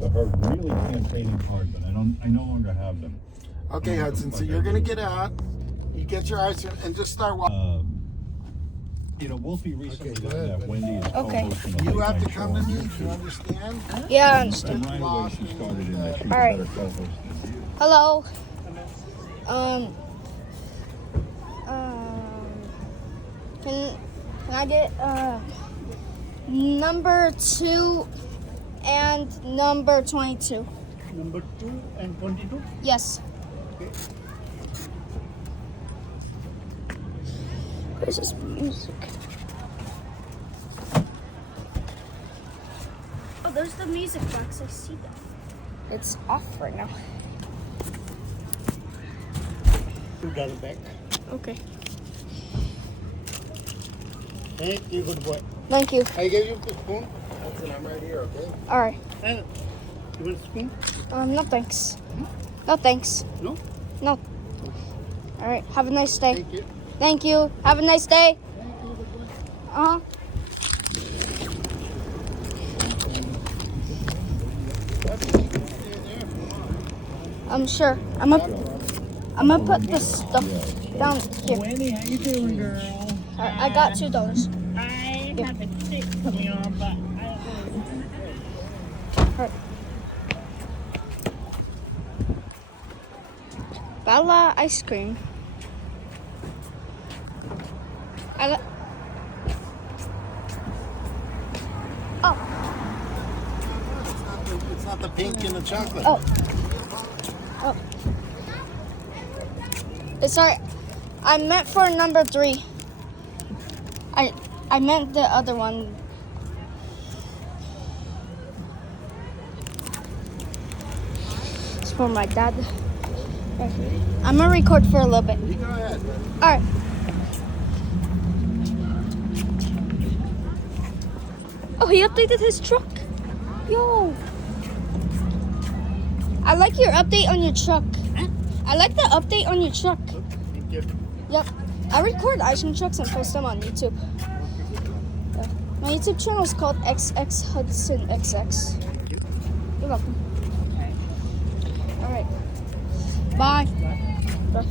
So her really campaigning hard, but I no longer have them. Okay, Hudson. So you're gonna get out. You get your ice cream and just start walking. You know, Wolfie recently Okay, got good. that Wendy is Okay. co-hosting a You late have night to come show to on me. YouTube. You understand? Yeah, I understand. And right away she started in that she's a Alright. better co-host than you. Hello. Can I get number 2 and number 22? Number 2 and 22. Yes. Okay. Where's this music? Oh, there's the music box. I see that. It's off right now. $2 back. Okay. Thank you, good boy. Thank you. I gave you the spoon. Hudson, I'm right here. Okay. All right. You want a spoon? No thanks. No thanks. No? No. All right. Have a nice day. Thank you. Thank you. Have a nice day. Uh-huh. I'm sure. I'm gonna put the stuff down here. Wendy, how you doing, girl? Alright, I got $2. I have a stick coming on, but Alright. Bala ice cream. Oh. It's not the pink and the chocolate. Oh. It's alright. I meant for number 3. I meant the other one. It's for my dad. I'm gonna record for a little bit. You go ahead. Alright. Oh, he updated his truck. Yo. I like your update on your truck. I like the update on your truck. thank you. Yep. I record ice cream trucks and post them on YouTube. Yeah. My YouTube channel is called XX Hudson XX. You're welcome. Alright. Bye. Bye.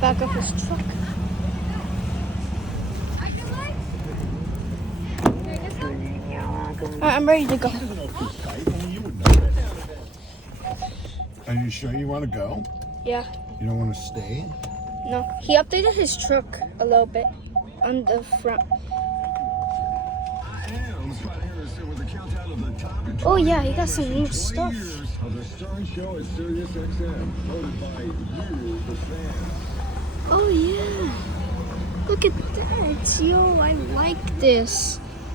Back up his truck. Alright, I'm ready to go. Are you sure you want to go? Yeah. You don't want to stay? No. He updated his truck a little bit on the front. Oh yeah, he got some new stuff. Oh yeah. Look at that. Yo, I like this.